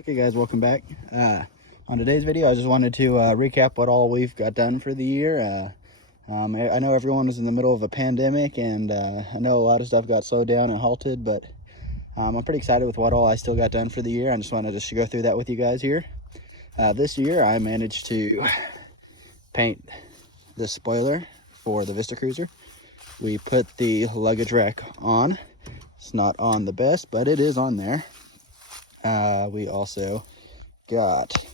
Okay guys, welcome back. On today's video I just wanted to recap what all we've got done for the year. I know everyone was in the middle of a pandemic, and I know a lot of stuff got slowed down and halted, but I'm pretty excited with what all I still got done for the year. I just wanted to go through that with you guys here. This year I managed to paint the spoiler for the Vista Cruiser. We put the luggage rack on. It's not on the best, but it is on there. We also got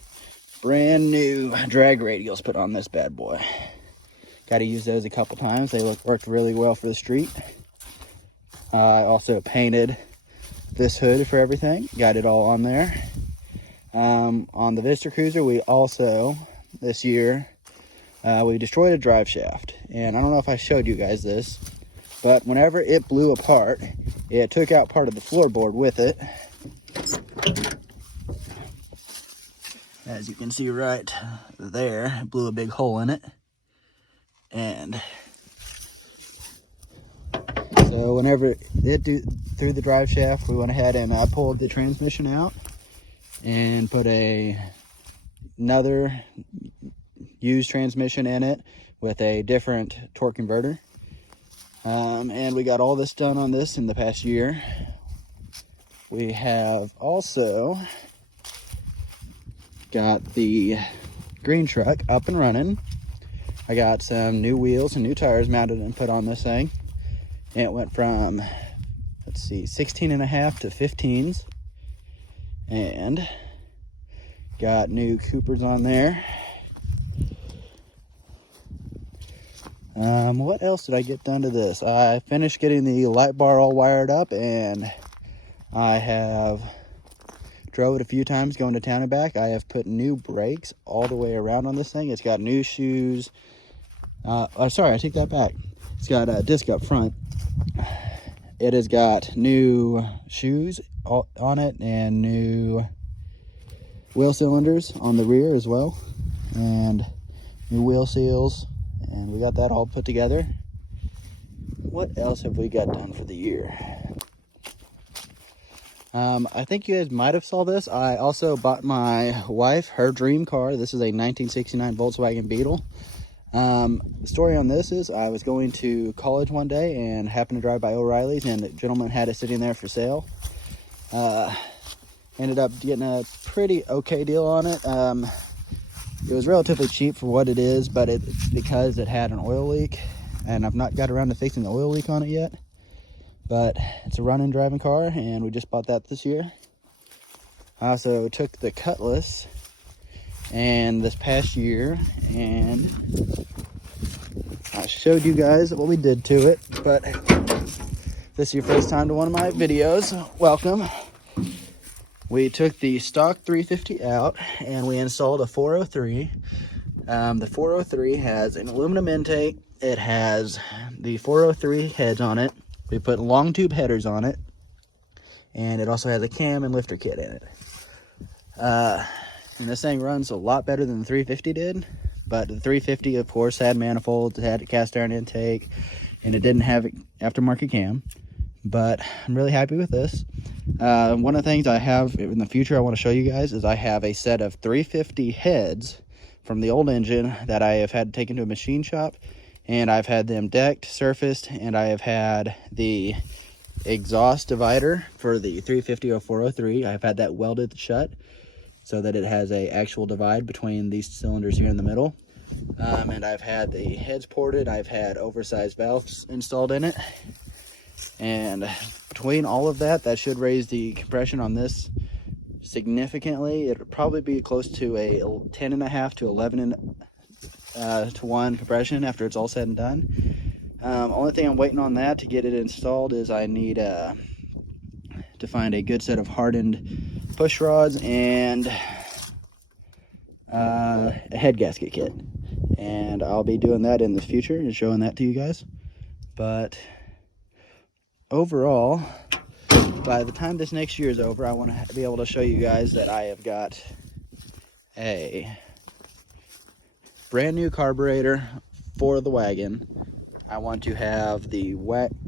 brand new drag radials put on this bad boy. Got to use those a couple times. They worked really well for the street. I also painted this hood for everything. Got it all on there. On the Vista Cruiser, we also, this year, we destroyed a drive shaft. And I don't know if I showed you guys this, but whenever it blew apart, it took out part of the floorboard with it. As you can see right there, it blew a big hole in it. And so whenever it through the drive shaft, we went ahead and pulled the transmission out and put another used transmission in it with a different torque converter. And we got all this done on this in the past year. We have also got the green truck up and running. I got some new wheels and new tires mounted and put on this thing. And it went from, let's see, 16.5 to 15s. And got new Coopers on there. What else did I get done to this? I finished getting the light bar all wired up, and I have drove it a few times going to town and back. I have put new brakes all the way around on this thing. It's got new shoes. Sorry, I take that back. It's got a disc up front. It has got new shoes on it and new wheel cylinders on the rear as well, and new wheel seals, and we got that all put together. What else have we got done for the year? I think you guys might have saw this. I also bought my wife her dream car. This is a 1969 Volkswagen Beetle. The story on this is I was going to college one day and happened to drive by O'Reilly's, and the gentleman had it sitting there for sale. Ended up getting a pretty okay deal on it. It was relatively cheap for what it is, but because it had an oil leak, and I've not got around to fixing the oil leak on it yet. But it's a running driving car, and we just bought that this year. I also took the Cutlass and this past year, and I showed you guys what we did to it. But if this is your first time to one of my videos, welcome. We took the stock 350 out and we installed a 403. The 403 has an aluminum intake. It has the 403 heads on it. We put long tube headers on it, and it also has a cam and lifter kit in it. And this thing runs a lot better than the 350 did, but the 350 of course had manifolds, it had a cast iron intake, and it didn't have aftermarket cam. But I'm really happy with this. One of the things I have in the future I want to show you guys is I have a set of 350 heads from the old engine that I have had taken to a machine shop. And I've had them decked, surfaced, and I have had the exhaust divider for the 350-0403. I've had that welded shut so that it has a actual divide between these cylinders here in the middle. And I've had the heads ported. I've had oversized valves installed in it. And between all of that, that should raise the compression on this significantly. It'll probably be close to a 10.5 to 11 to 1 compression after it's all said and done. Only thing I'm waiting on that to get it installed is I need to find a good set of hardened push rods and a head gasket kit, and I'll be doing that in the future and showing that to you guys. But overall, by the time this next year is over, I want to be able to show you guys that I have got a brand new carburetor for the wagon. I want to have the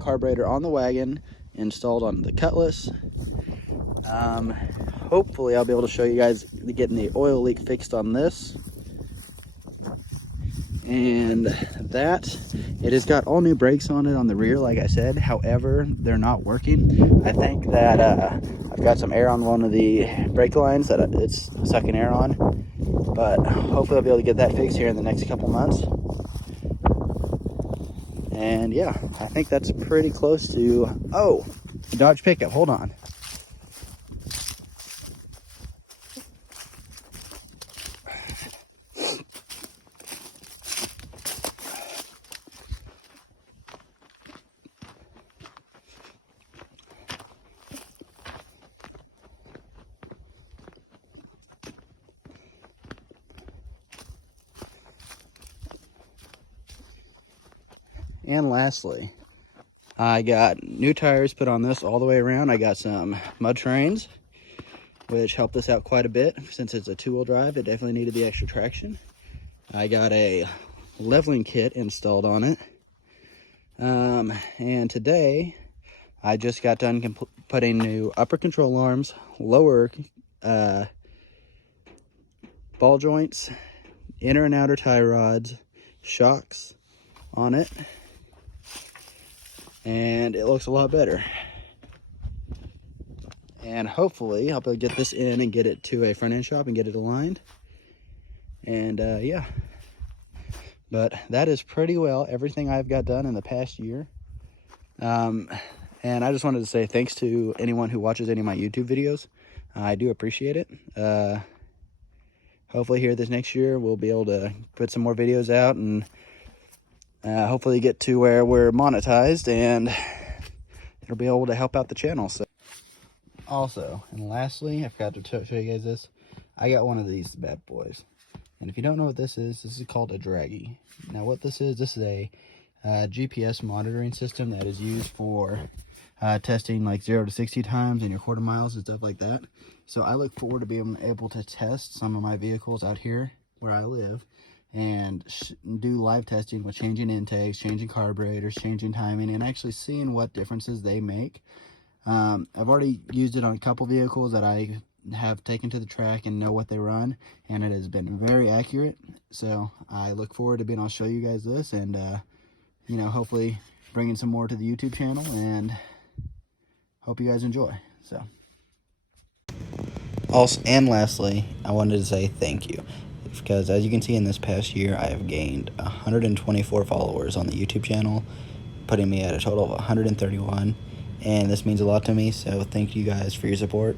carburetor on the wagon installed on the Cutlass. hopefully I'll be able to show you guys getting the oil leak fixed on this. And that, it has got all new brakes on it on the rear, like I said. However, they're not working. I think that I've got some air on one of the brake lines that it's sucking air on, but hopefully I'll be able to get that fixed here in the next couple months. And yeah, I think that's pretty close to, oh, Dodge pickup, hold on. And lastly, I got new tires put on this all the way around. I got some mud trains, which helped this out quite a bit. Since it's a 2-wheel drive, it definitely needed the extra traction. I got a leveling kit installed on it. And today, I just got done putting new upper control arms, lower ball joints, inner and outer tie rods, shocks on it. And it looks a lot better. And hopefully I'll be able to get this in and get it to a front end shop and get it aligned. And yeah, but that is pretty well everything I've got done in the past year. And I just wanted to say thanks to anyone who watches any of my YouTube videos. I do appreciate it. Hopefully here this next year we'll be able to put some more videos out and hopefully get to where we're monetized, and it'll be able to help out the channel. So also, and lastly, I forgot to show you guys this. I got one of these bad boys, and if you don't know what this is called a Draggy. Now what this is a GPS monitoring system that is used for testing like 0 to 60 times and your quarter miles and stuff like that. So I look forward to being able to test some of my vehicles out here where I live and do live testing with changing intakes, changing carburetors, changing timing, and actually seeing what differences they make. I've already used it on a couple vehicles that I have taken to the track and know what they run, and it has been very accurate. So I look forward to being able to show you guys this, and you know, hopefully bringing some more to the YouTube channel, and hope you guys enjoy. So also, and lastly, I wanted to say thank you, because as you can see in this past year, I have gained 124 followers on the YouTube channel, putting me at a total of 131, and this means a lot to me. So thank you guys for your support.